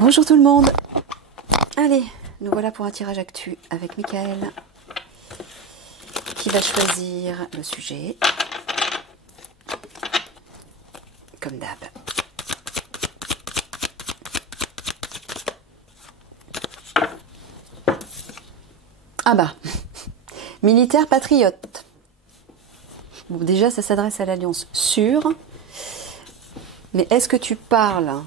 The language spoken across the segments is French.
Bonjour tout le monde. Allez, nous voilà pour un tirage actu avec Michael qui va choisir le sujet, comme d'hab. Ah bah, militaire patriote. Bon, déjà, ça s'adresse à l'Alliance sûre. Mais est-ce que tu parles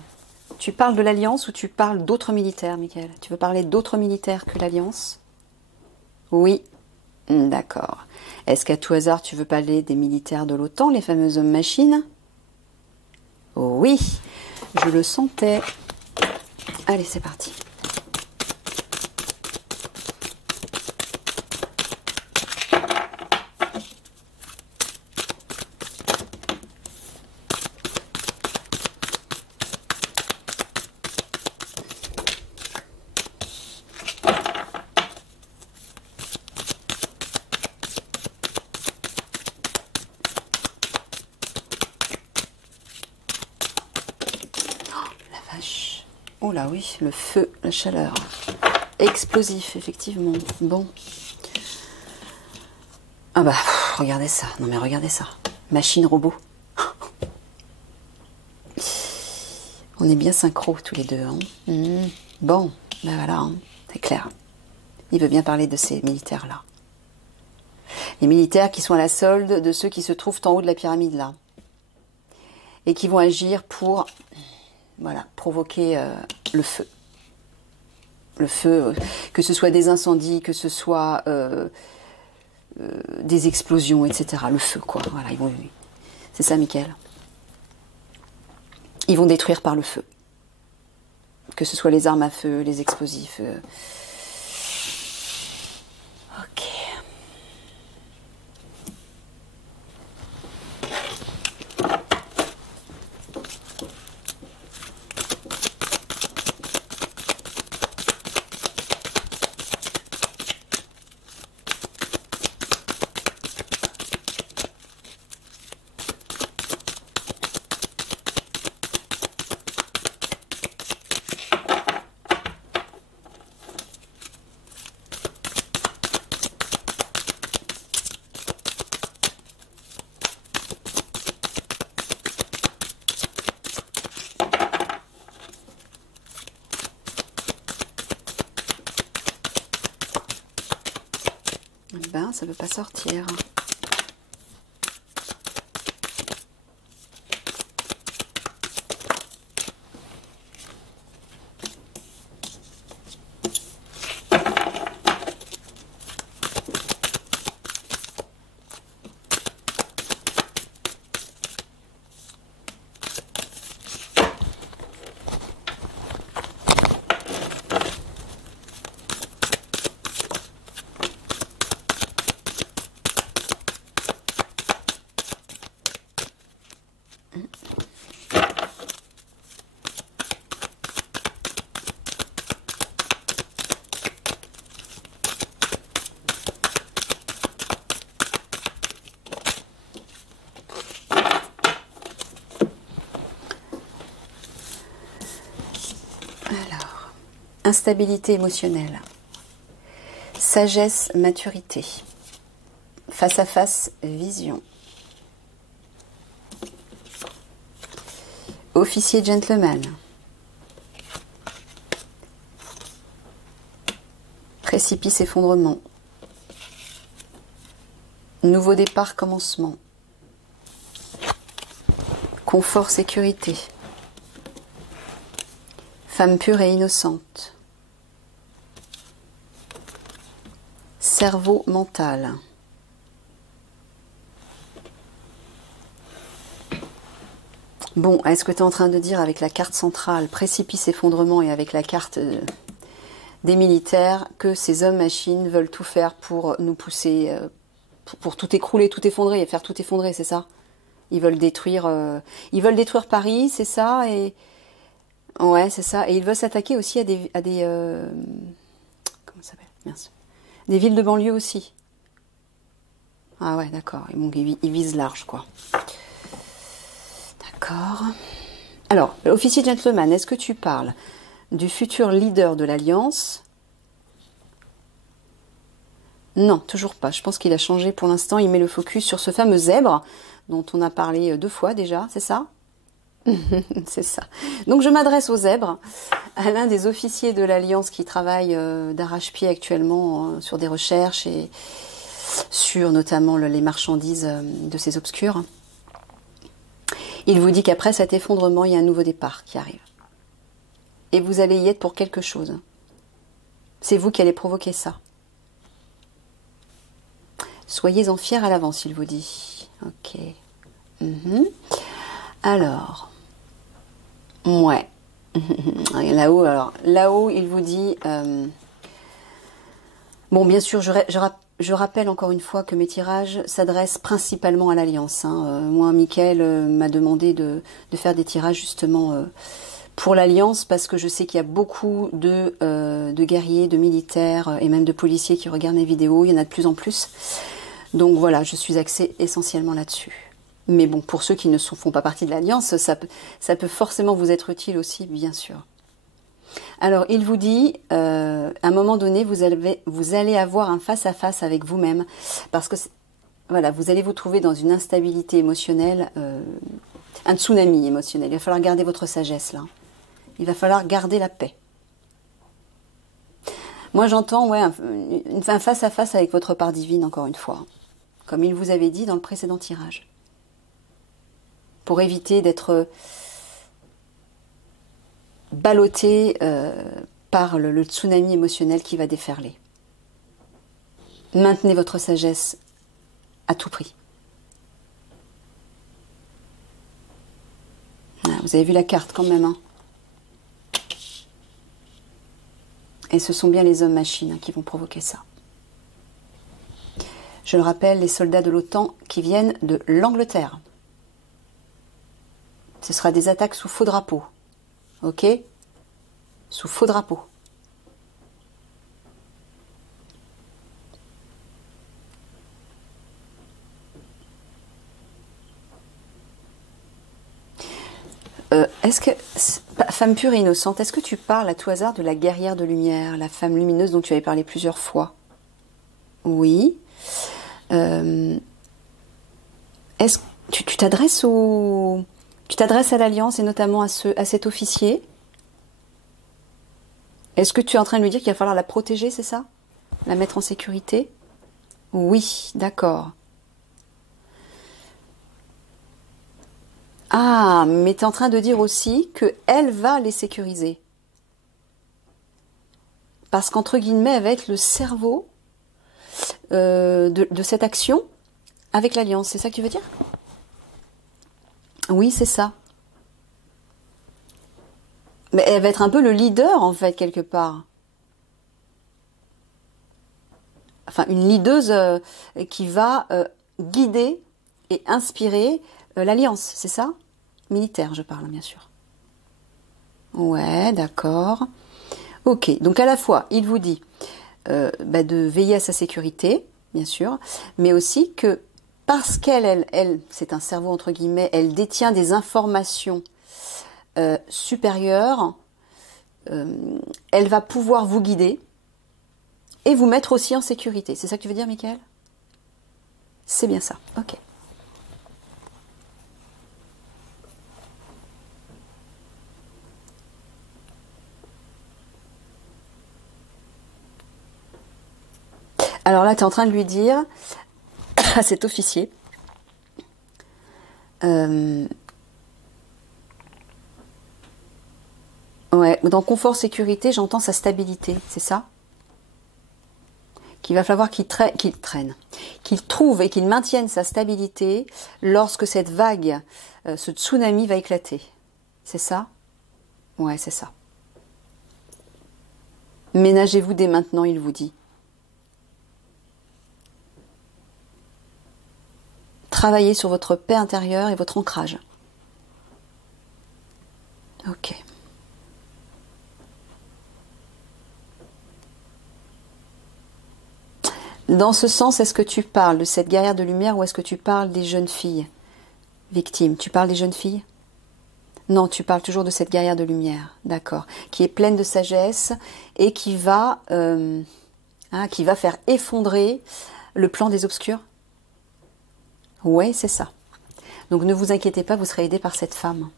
de l'Alliance ou tu parles d'autres militaires, Michael? Tu veux parler d'autres militaires que l'Alliance? Oui, d'accord. Est-ce qu'à tout hasard, tu veux parler des militaires de l'OTAN, les fameux hommes machines? Oui, je le sentais. Allez, c'est parti. Oh là oui, le feu, la chaleur. Explosif, effectivement. Bon. Ah bah, regardez ça. Non mais regardez ça. Machine robot. On est bien synchro tous les deux. Hein. Bon, ben voilà, hein. C'est clair. Il veut bien parler de ces militaires-là. Les militaires qui sont à la solde de ceux qui se trouvent en haut de la pyramide là. Et qui vont agir pour... Voilà, provoquer le feu. Le feu, que ce soit des incendies, que ce soit des explosions, etc. Le feu, quoi. Voilà, ils vont... C'est ça, Michael. Ils vont détruire par le feu. Que ce soit les armes à feu, les explosifs. Ok. Ben, ça ne veut pas sortir. Alors, instabilité émotionnelle, sagesse, maturité, face à face, vision, officier gentleman, précipice, effondrement, nouveau départ, commencement, confort, sécurité, femme pure et innocente, cerveau mental, bon, est-ce que tu es en train de dire avec la carte centrale, précipice, effondrement, et avec la carte des militaires, que ces hommes machines veulent tout faire pour nous pousser, pour tout écrouler, tout effondrer, et faire tout effondrer, c'est ça? Ils veulent détruire Paris, c'est ça? Et ouais, c'est ça. Et ils veulent s'attaquer aussi à des comment ça s'appelle? Merci. Des villes de banlieue aussi. Ah ouais, d'accord. Ils visent large, quoi. D'accord. Alors, officier gentleman, est-ce que tu parles du futur leader de l'Alliance. Non, toujours pas. Je pense qu'il a changé pour l'instant. Il met le focus sur ce fameux zèbre dont on a parlé 2 fois déjà, c'est ça? C'est ça. Donc je m'adresse au zèbre, à l'un des officiers de l'Alliance qui travaille d'arrache-pied actuellement sur des recherches et sur notamment les marchandises de ces obscurs. Il vous dit qu'après cet effondrement, il y a un nouveau départ qui arrive. Et vous allez y être pour quelque chose. C'est vous qui allez provoquer ça. Soyez-en fiers à l'avance, il vous dit. Ok. Alors, ouais. Là-haut, il vous dit... Bon, bien sûr, je rappelle encore une fois que mes tirages s'adressent principalement à l'Alliance. Moi, Mickaël m'a demandé de faire des tirages justement pour l'Alliance parce que je sais qu'il y a beaucoup de guerriers, de militaires et même de policiers qui regardent mes vidéos. Il y en a de plus en plus. Donc voilà, je suis axée essentiellement là-dessus. Mais bon, pour ceux qui ne font pas partie de l'Alliance, ça peut forcément vous être utile aussi, bien sûr. Alors, il vous dit, à un moment donné, vous allez avoir un face-à-face avec vous-même, parce que, voilà, vous allez vous trouver dans une instabilité émotionnelle, un tsunami émotionnel. Il va falloir garder votre sagesse, là. Il va falloir garder la paix. Moi, j'entends, ouais, un face-à-face avec votre part divine, encore une fois, comme il vous avait dit dans le précédent tirage. Pour éviter d'être ballotté par le tsunami émotionnel qui va déferler. Maintenez votre sagesse à tout prix. Vous avez vu la carte quand même, hein. Et ce sont bien les hommes-machines qui vont provoquer ça. Je le rappelle, les soldats de l'OTAN qui viennent de l'Angleterre. Ce sera des attaques sous faux drapeau. Ok? Sous faux drapeau. Est-ce que, femme pure et innocente, est-ce que tu parles à tout hasard de la guerrière de lumière, la femme lumineuse dont tu avais parlé plusieurs fois? Oui. Est-ce que tu t'adresses au... Tu t'adresses à l'Alliance et notamment à cet officier. Est-ce que tu es en train de lui dire qu'il va falloir la protéger, c'est ça? La mettre en sécurité? Oui, d'accord. Ah, mais tu es en train de dire aussi qu'elle va les sécuriser. Parce qu'entre guillemets, elle va être le cerveau de cette action avec l'Alliance. C'est ça que tu veux dire? Oui, c'est ça. Mais elle va être un peu le leader, en fait, quelque part. Enfin, une leaduse qui va guider et inspirer l'Alliance, c'est ça? Militaire, je parle, bien sûr. Ouais, d'accord. Ok, donc à la fois, il vous dit de veiller à sa sécurité, bien sûr, mais aussi que parce qu'elle, c'est un cerveau entre guillemets, elle détient des informations supérieures, elle va pouvoir vous guider et vous mettre aussi en sécurité. C'est ça que tu veux dire, Mickaël? C'est bien ça, ok. Alors là, tu es en train de lui dire à cet officier, ouais, dans confort, sécurité, j'entends sa stabilité, c'est ça? Qu'il va falloir qu'il traîne, qu'il trouve et qu'il maintienne sa stabilité lorsque cette vague, ce tsunami va éclater. C'est ça? Ouais, c'est ça. Ménagez-vous dès maintenant, il vous dit. Travaillez sur votre paix intérieure et votre ancrage. Ok. Dans ce sens, est-ce que tu parles de cette guerrière de lumière ou est-ce que tu parles des jeunes filles victimes? Tu parles des jeunes filles? Non, tu parles toujours de cette guerrière de lumière, d'accord, qui est pleine de sagesse et qui va faire effondrer le plan des obscurs. Ouais, c'est ça. Donc ne vous inquiétez pas, vous serez aidé par cette femme.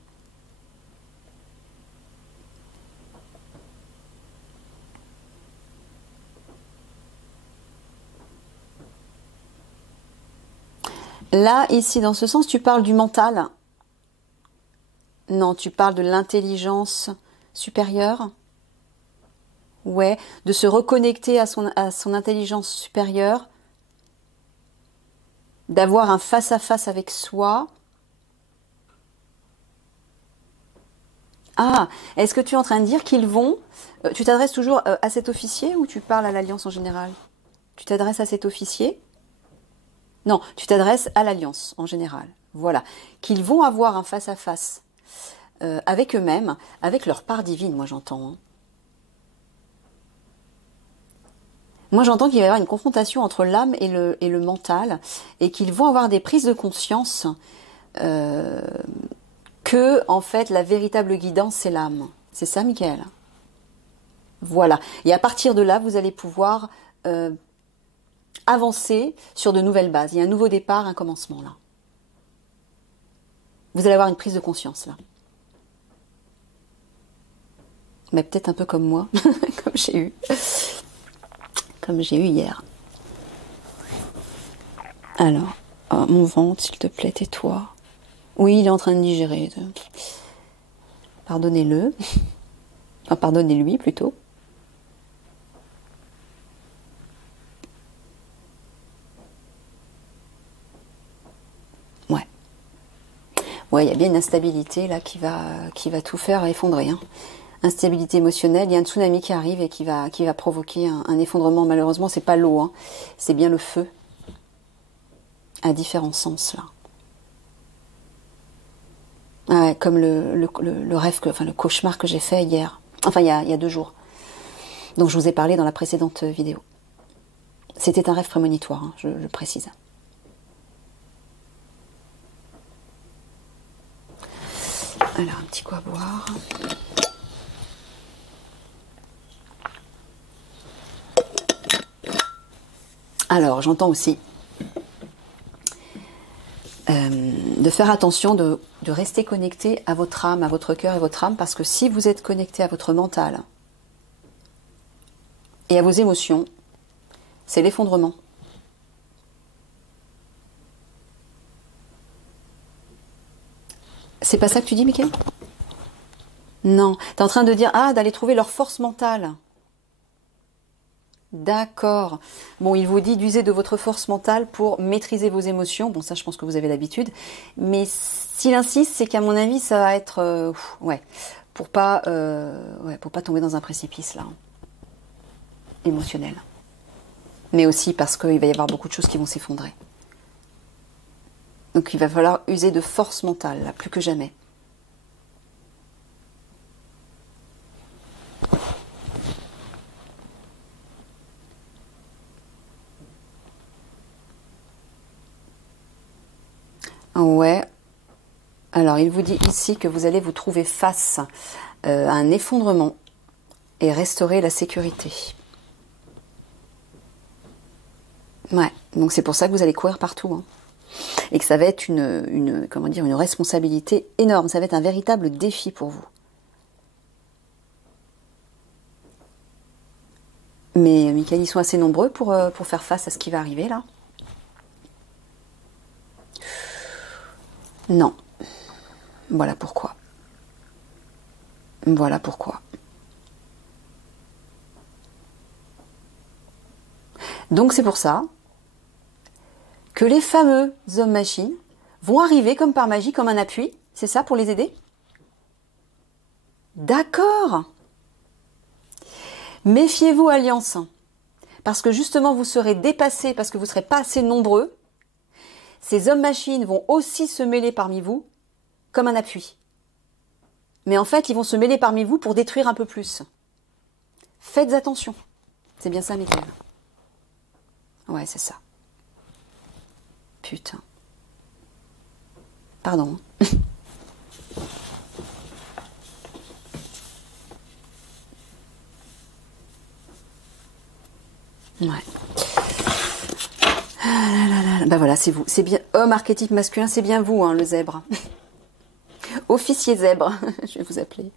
Là, ici, dans ce sens, tu parles du mental. Non, tu parles de l'intelligence supérieure. Ouais, de se reconnecter à son intelligence supérieure, d'avoir un face-à-face avec soi. Ah, est-ce que tu es en train de dire qu'ils vont... tu t'adresses toujours à cet officier ou tu parles à l'Alliance en général? Tu t'adresses à cet officier? Non, tu t'adresses à l'Alliance en général. Voilà. Qu'ils vont avoir un face-à-face avec eux-mêmes, avec leur part divine, moi j'entends. Hein. Moi j'entends qu'il va y avoir une confrontation entre l'âme et le mental et qu'ils vont avoir des prises de conscience que, en fait, la véritable guidance, c'est l'âme. C'est ça, Michael? Voilà. Et à partir de là, vous allez pouvoir avancer sur de nouvelles bases. Il y a un nouveau départ, un commencement, là. Vous allez avoir une prise de conscience, là. Mais peut-être un peu comme moi, comme j'ai eu hier. Alors, oh, mon ventre, s'il te plaît, tais-toi. Oui, il est en train de digérer. Pardonnez-le. Enfin, pardonnez-lui, plutôt. Ouais. Ouais, il y a bien une instabilité, là, qui va tout faire effondrer, hein. Instabilité émotionnelle, il y a un tsunami qui arrive et qui va provoquer un effondrement. Malheureusement, c'est pas l'eau, hein. C'est bien le feu. À différents sens, là. Ouais, comme le rêve, enfin le cauchemar que j'ai fait hier. Enfin, il y a 2 jours. Dont je vous ai parlé dans la précédente vidéo. C'était un rêve prémonitoire, hein, je précise. Alors, un petit coup à boire. Alors, j'entends aussi de faire attention, de rester connecté à votre âme, à votre cœur et votre âme, parce que si vous êtes connecté à votre mental et à vos émotions, c'est l'effondrement. C'est pas ça que tu dis, Mickaël? Non, tu es en train de dire, d'aller trouver leur force mentale. D'accord. Bon, il vous dit d'user de votre force mentale pour maîtriser vos émotions. Bon, ça, je pense que vous avez l'habitude. Mais s'il insiste, c'est qu'à mon avis, ça va être... pour pas tomber dans un précipice, là. Émotionnel. Mais aussi parce qu'il va y avoir beaucoup de choses qui vont s'effondrer. Donc, il va falloir user de force mentale, là, plus que jamais. Ouais. Alors, il vous dit ici que vous allez vous trouver face à un effondrement et restaurer la sécurité. Ouais. Donc, c'est pour ça que vous allez courir partout. Hein. Et que ça va être une responsabilité énorme. Ça va être un véritable défi pour vous. Mais, Michael, ils sont assez nombreux pour faire face à ce qui va arriver, là. Non. Voilà pourquoi. Voilà pourquoi. Donc c'est pour ça que les fameux hommes-machines vont arriver comme par magie, comme un appui. C'est ça, pour les aider? D'accord. Méfiez-vous, Alliance. Parce que justement, vous serez dépassés, parce que vous ne serez pas assez nombreux. Ces hommes-machines vont aussi se mêler parmi vous comme un appui. Mais en fait, ils vont se mêler parmi vous pour détruire un peu plus. Faites attention. C'est bien ça, Michael? Ouais, c'est ça. Putain. Pardon. Ouais. Ah là là là. Bah voilà, c'est vous. C'est bien. Homme archétype masculin, c'est bien vous, hein, le zèbre. Officier zèbre, je vais vous appeler.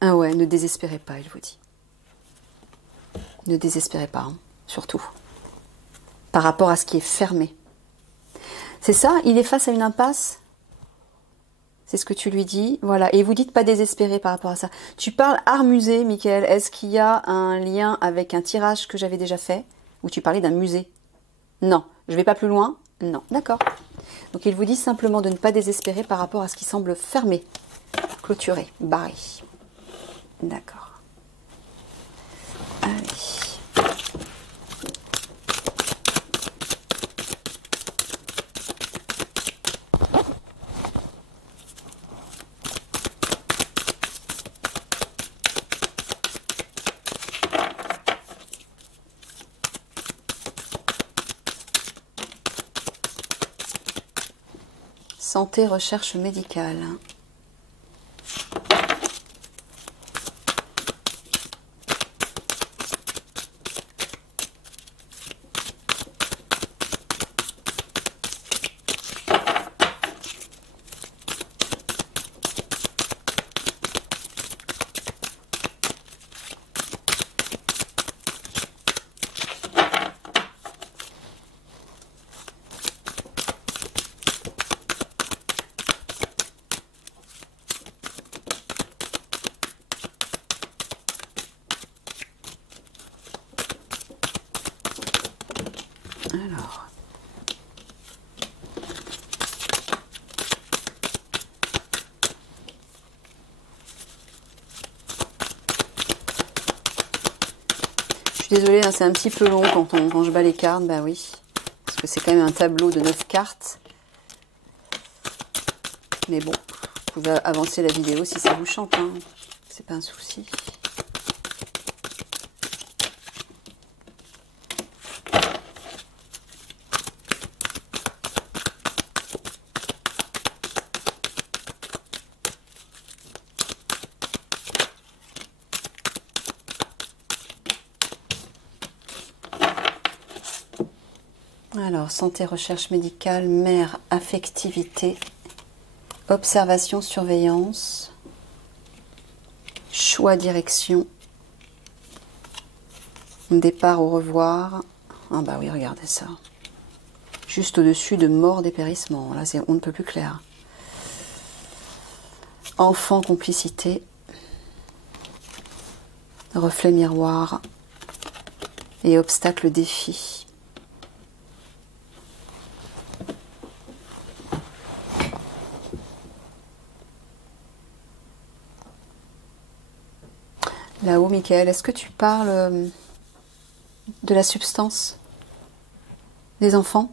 Ah ouais, ne désespérez pas, il vous dit. Ne désespérez pas, hein, surtout. Par rapport à ce qui est fermé. C'est ça, il est face à une impasse. C'est ce que tu lui dis, voilà. Et vous dites pas désespéré par rapport à ça. Tu parles art musée, Mickaël. Est-ce qu'il y a un lien avec un tirage que j'avais déjà fait? Ou tu parlais d'un musée? Non. Je vais pas plus loin? Non. D'accord. Donc il vous dit simplement de ne pas désespérer par rapport à ce qui semble fermé, clôturé, barré. D'accord. Allez. Santé, recherche médicale. Alors. Je suis désolée, hein, c'est un petit peu long quand je bats les cartes, bah oui. Parce que c'est quand même un tableau de 9 cartes. Mais bon, vous pouvez avancer la vidéo si ça vous chante, hein. C'est pas un souci. Alors, santé, recherche médicale, mère, affectivité, observation, surveillance, choix, direction, départ, au revoir. Ah bah oui, regardez ça. Juste au-dessus de mort, dépérissement. Là, on ne peut plus clair. Enfant, complicité, reflet, miroir et obstacle, défi. Là-haut, Mickaël, est-ce que tu parles de la substance des enfants?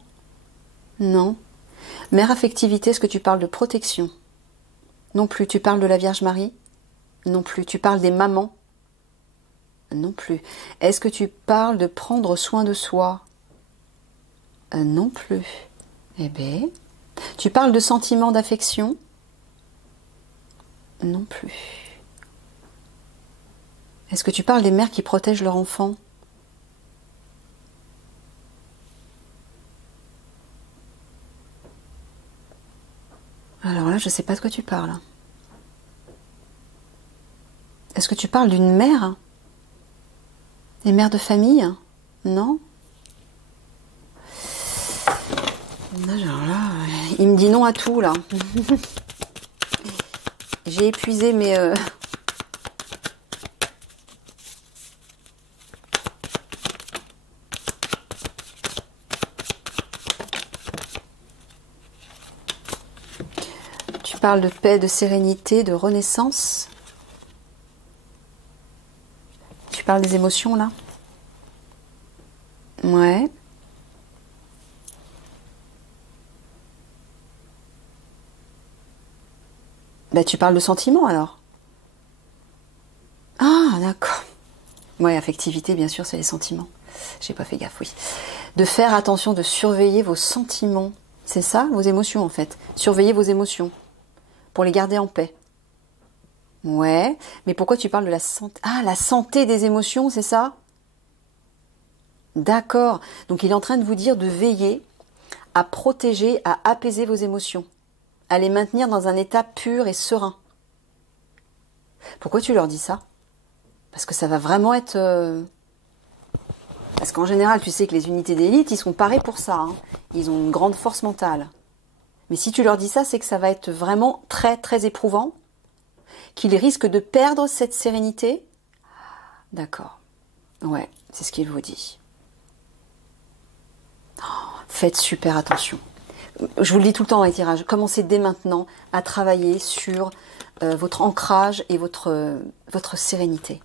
Non. Mère affectivité, est-ce que tu parles de protection? Non plus. Tu parles de la Vierge Marie? Non plus. Tu parles des mamans? Non plus. Est-ce que tu parles de prendre soin de soi? Non plus. Eh bien, tu parles de sentiments d'affection? Non plus. Est-ce que tu parles des mères qui protègent leur enfant? Alors là, je ne sais pas de quoi tu parles. Est-ce que tu parles d'une mère? Des mères de famille? Non? Alors là, il me dit non à tout, là. J'ai épuisé mes... Tu parles de paix, de sérénité, de renaissance. Tu parles des émotions, là? Ouais. Bah, tu parles de sentiments, alors? Ah, d'accord. Ouais, affectivité, bien sûr, c'est les sentiments. J'ai pas fait gaffe, oui. De faire attention, de surveiller vos sentiments. C'est ça, vos émotions, en fait. Surveiller vos émotions. Pour les garder en paix. Ouais. Mais pourquoi tu parles de la santé? Ah, la santé des émotions, c'est ça? D'accord. Donc il est en train de vous dire de veiller à protéger, à apaiser vos émotions, à les maintenir dans un état pur et serein. Pourquoi tu leur dis ça? Parce que ça va vraiment être... Parce qu'en général, tu sais que les unités d'élite, ils sont parés pour ça. Hein. Ils ont une grande force mentale. Mais si tu leur dis ça, c'est que ça va être vraiment très, très éprouvant, qu'ils risquent de perdre cette sérénité. D'accord. Ouais, c'est ce qu'il vous dit. Oh, faites super attention. Je vous le dis tout le temps dans les tirages, commencez dès maintenant à travailler sur votre ancrage et votre sérénité.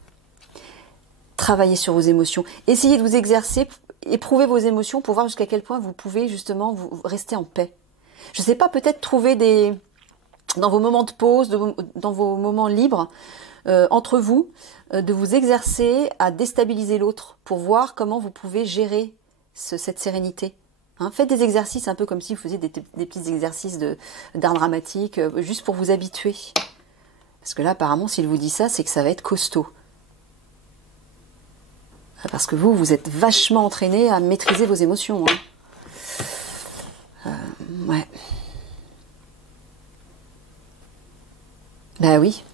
Travaillez sur vos émotions. Essayez de vous exercer, éprouvez vos émotions pour voir jusqu'à quel point vous pouvez justement vous rester en paix. Je ne sais pas, peut-être trouver dans vos moments de pause, dans vos moments libres, entre vous, de vous exercer à déstabiliser l'autre pour voir comment vous pouvez gérer cette sérénité. Hein, faites des exercices un peu comme si vous faisiez des petits exercices d'art dramatique, juste pour vous habituer. Parce que là, apparemment, s'il vous dit ça, c'est que ça va être costaud. Parce que vous êtes vachement entraîné à maîtriser vos émotions. Hein. Ouais. Bah oui.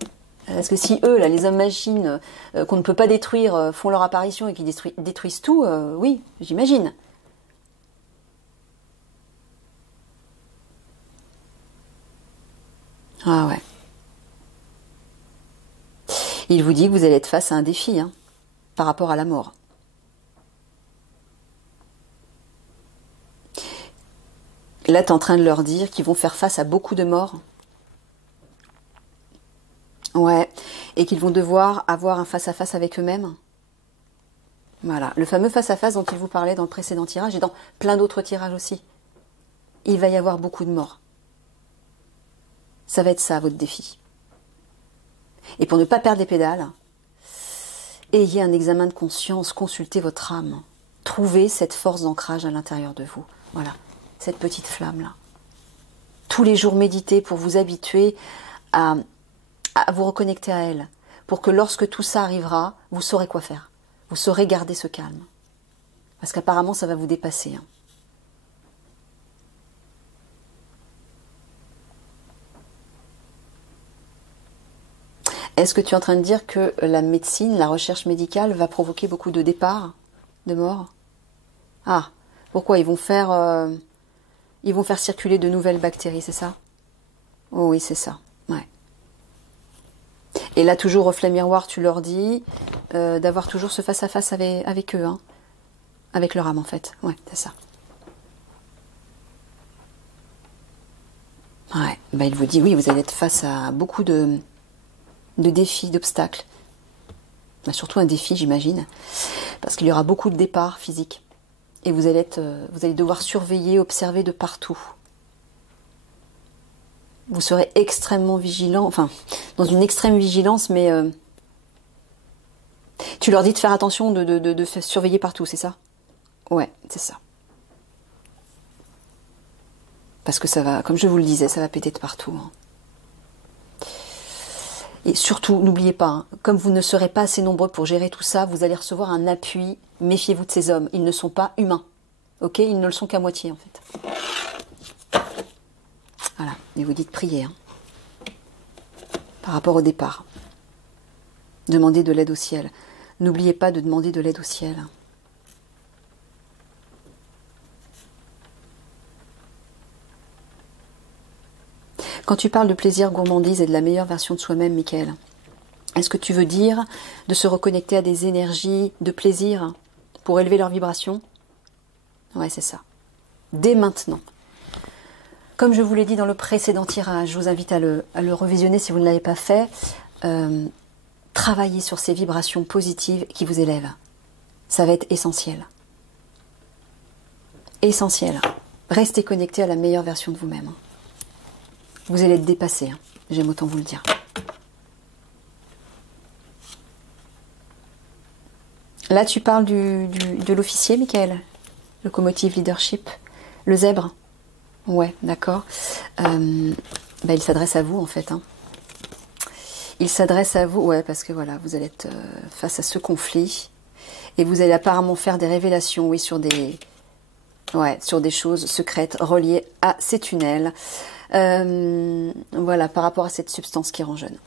Parce que si eux, là, les hommes-machines, qu'on ne peut pas détruire, font leur apparition et qu'ils détruisent tout, oui, j'imagine. Ah ouais. Il vous dit que vous allez être face à un défi, hein, par rapport à la mort. Là, tu es en train de leur dire qu'ils vont faire face à beaucoup de morts. Ouais, et qu'ils vont devoir avoir un face-à-face avec eux-mêmes. Voilà, le fameux face-à-face dont il vous parlait dans le précédent tirage et dans plein d'autres tirages aussi. Il va y avoir beaucoup de morts. Ça va être ça, votre défi. Et pour ne pas perdre les pédales, ayez un examen de conscience, consultez votre âme. Trouvez cette force d'ancrage à l'intérieur de vous. Voilà, cette petite flamme-là. Tous les jours, méditez pour vous habituer à vous reconnecter à elle. Pour que lorsque tout ça arrivera, vous saurez quoi faire. Vous saurez garder ce calme. Parce qu'apparemment, ça va vous dépasser. Hein. Est-ce que tu es en train de dire que la médecine, la recherche médicale va provoquer beaucoup de départs, de morts? Ah, pourquoi ils vont faire circuler de nouvelles bactéries, c'est ça? Oh oui, c'est ça. Ouais. Et là, toujours reflet miroir, tu leur dis d'avoir toujours ce face-à-face avec eux, hein, avec leur âme en fait. Ouais, c'est ça. Ouais, bah, il vous dit oui, vous allez être face à beaucoup de défis, d'obstacles. Bah, surtout un défi, j'imagine, parce qu'il y aura beaucoup de départs physiques. Et vous allez devoir surveiller, observer de partout. Vous serez extrêmement vigilant, enfin, dans une extrême vigilance, mais tu leur dis de faire attention, de surveiller partout, c'est ça? Ouais, c'est ça. Parce que ça va, comme je vous le disais, ça va péter de partout. Hein. Et surtout, n'oubliez pas, hein, comme vous ne serez pas assez nombreux pour gérer tout ça, vous allez recevoir un appui. Méfiez-vous de ces hommes, ils ne sont pas humains. Ok? Ils ne le sont qu'à moitié, en fait. Voilà, et vous dites prier. Hein. Par rapport au départ. Demandez de l'aide au ciel. N'oubliez pas de demander de l'aide au ciel. Quand tu parles de plaisir, gourmandise et de la meilleure version de soi-même, Michael, est-ce que tu veux dire de se reconnecter à des énergies de plaisir pour élever leur vibration? Ouais, c'est ça. Dès maintenant. Comme je vous l'ai dit dans le précédent tirage, je vous invite à le revisionner si vous ne l'avez pas fait. Travaillez sur ces vibrations positives qui vous élèvent. Ça va être essentiel. Essentiel. Restez connecté à la meilleure version de vous-même. Vous allez être dépassé, hein. J'aime autant vous le dire. Là, tu parles de l'officier, Michael. Locomotive Leadership. Le zèbre. Ouais, d'accord. Il s'adresse à vous, en fait. Hein. Il s'adresse à vous, ouais, parce que voilà, vous allez être face à ce conflit. Et vous allez apparemment faire des révélations, oui, sur des choses secrètes reliées à ces tunnels. Voilà, par rapport à cette substance qui rend jeune.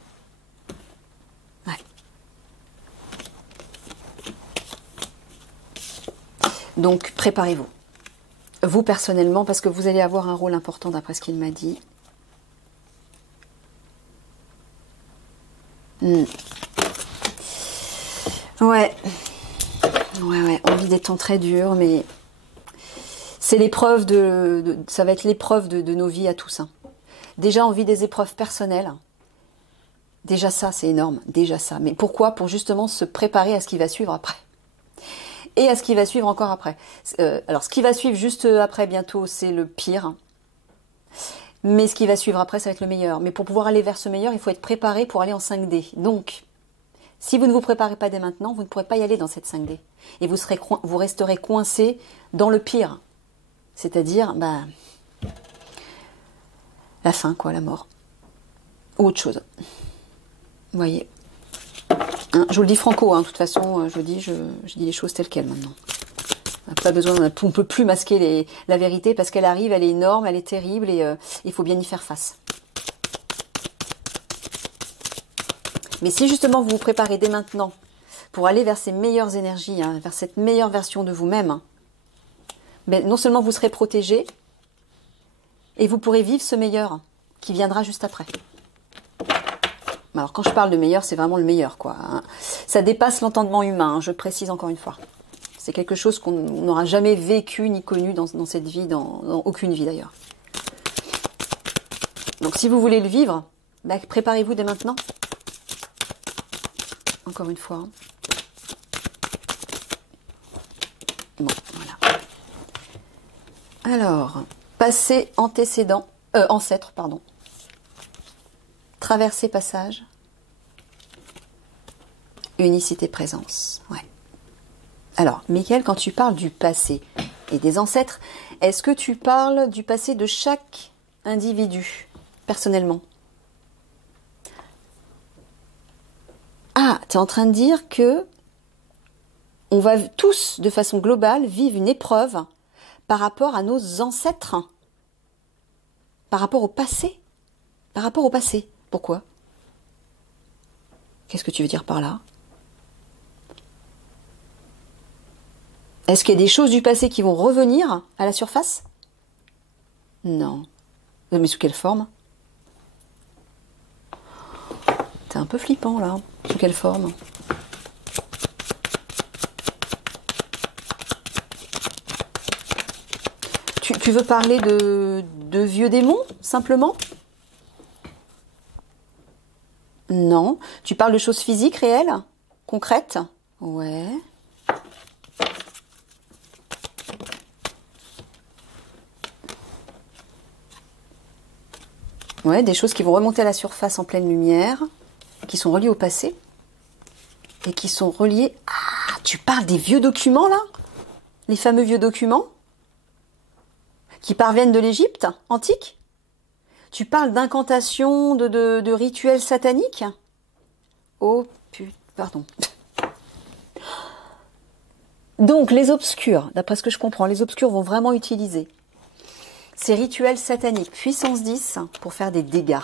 Ouais. Donc, préparez-vous. Vous, personnellement, parce que vous allez avoir un rôle important d'après ce qu'il m'a dit. Ouais, on vit des temps très durs, mais c'est l'épreuve ça va être l'épreuve de nos vies à tous. Hein. Déjà, on vit des épreuves personnelles. Déjà ça, c'est énorme, déjà ça. Mais pourquoi? Pour justement se préparer à ce qui va suivre après. Et à ce qui va suivre encore après. Alors, ce qui va suivre juste après, bientôt, c'est le pire. Mais ce qui va suivre après, ça va être le meilleur. Mais pour pouvoir aller vers ce meilleur, il faut être préparé pour aller en 5D. Donc, si vous ne vous préparez pas dès maintenant, vous ne pourrez pas y aller dans cette 5D. Et vous resterez coincé dans le pire. C'est-à-dire, la fin, quoi, la mort. Ou autre chose. Vous voyez. Hein, je vous le dis franco, de toute façon, je dis les choses telles quelles maintenant. Pas besoin, on ne peut plus masquer la vérité parce qu'elle arrive, elle est énorme, elle est terrible et il faut bien y faire face. Mais si justement vous vous préparez dès maintenant pour aller vers ces meilleures énergies, vers cette meilleure version de vous-même, non seulement vous serez protégé et vous pourrez vivre ce meilleur qui viendra juste après. Alors quand je parle de meilleur, c'est vraiment le meilleur, quoi. Ça dépasse l'entendement humain, je précise encore une fois. C'est quelque chose qu'on n'aura jamais vécu ni connu dans cette vie, dans aucune vie d'ailleurs. Donc si vous voulez le vivre, préparez-vous dès maintenant. Encore une fois. Bon, voilà. Alors, passé antécédent, ancêtre, pardon. Traversée, passage. Unicité, présence. Ouais. Alors, Michael, quand tu parles du passé et des ancêtres, est-ce que tu parles du passé de chaque individu, personnellement? Ah, tu es en train de dire que on va tous, de façon globale, vivre une épreuve par rapport à nos ancêtres. Par rapport au passé. Par rapport au passé. Pourquoi? Qu'est-ce que tu veux dire par là? Est-ce qu'il y a des choses du passé qui vont revenir à la surface? Non. Mais sous quelle forme? T'es un peu flippant là. Sous quelle forme? Tu veux parler de vieux démons, simplement? Non. Tu parles de choses physiques, réelles? Concrètes? Ouais. Ouais, des choses qui vont remonter à la surface en pleine lumière, qui sont reliées au passé, et qui sont reliées... Ah, tu parles des vieux documents, là? Les fameux vieux documents? Qui parviennent de l'Égypte antique? Tu parles d'incantations, de rituels sataniques? Oh, putain, pardon. Donc, les obscurs, d'après ce que je comprends, les obscurs vont vraiment utiliser ces rituels sataniques, puissance 10, pour faire des dégâts.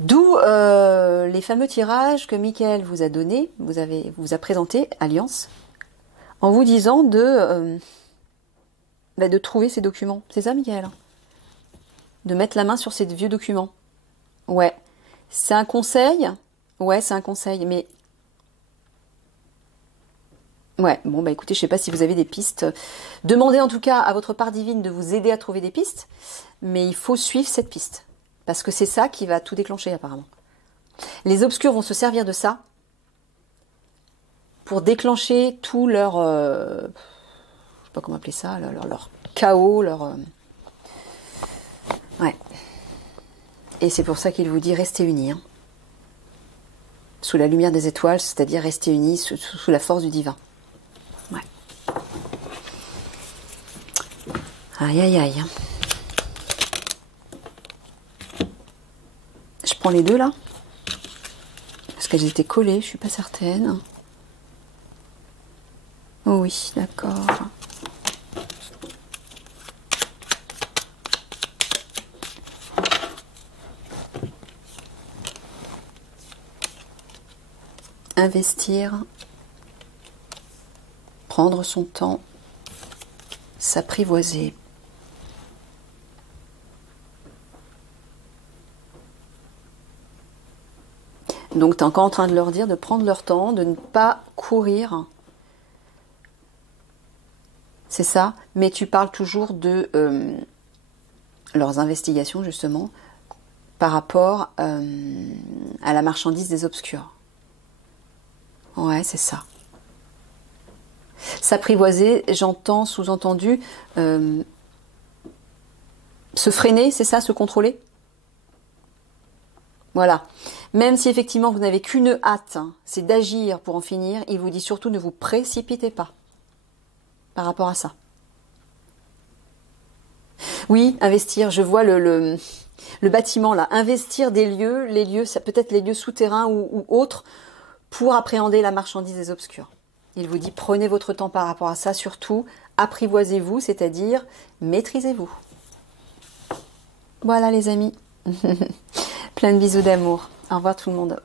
D'où les fameux tirages que Michael vous a donnés, vous a présenté, Alliance, en vous disant de trouver ces documents. C'est ça, Michael? De mettre la main sur ces vieux documents. Ouais. C'est un conseil? Ouais, c'est un conseil, mais... Ouais, bon, écoutez, je sais pas si vous avez des pistes. Demandez en tout cas à votre part divine de vous aider à trouver des pistes, mais il faut suivre cette piste. Parce que c'est ça qui va tout déclencher, apparemment. Les obscurs vont se servir de ça pour déclencher tout leur... je sais pas comment appeler ça, leur chaos, leur... Ouais. Et c'est pour ça qu'il vous dit restez unis. Hein. Sous la lumière des étoiles, c'est-à-dire restez unis sous la force du divin. Ouais. Aïe, aïe, aïe. Je prends les deux, là. Parce qu'elles étaient collées, je suis pas certaine. Oh oui, d'accord. Investir, prendre son temps, s'apprivoiser. Donc tu es encore en train de leur dire de prendre leur temps, de ne pas courir. C'est ça, mais tu parles toujours de leurs investigations justement par rapport à la marchandise des obscurs. Ouais, c'est ça. S'apprivoiser, j'entends sous-entendu se freiner, c'est ça, se contrôler? Voilà. Même si effectivement vous n'avez qu'une hâte, hein, c'est d'agir pour en finir, il vous dit surtout ne vous précipitez pas par rapport à ça. Oui, investir, je vois le bâtiment là, investir des lieux, les lieux, ça peut être les lieux souterrains ou autres, pour appréhender la marchandise des obscurs. Il vous dit prenez votre temps par rapport à ça, surtout apprivoisez-vous, c'est-à-dire maîtrisez-vous. Voilà les amis. Plein de bisous d'amour. Au revoir tout le monde.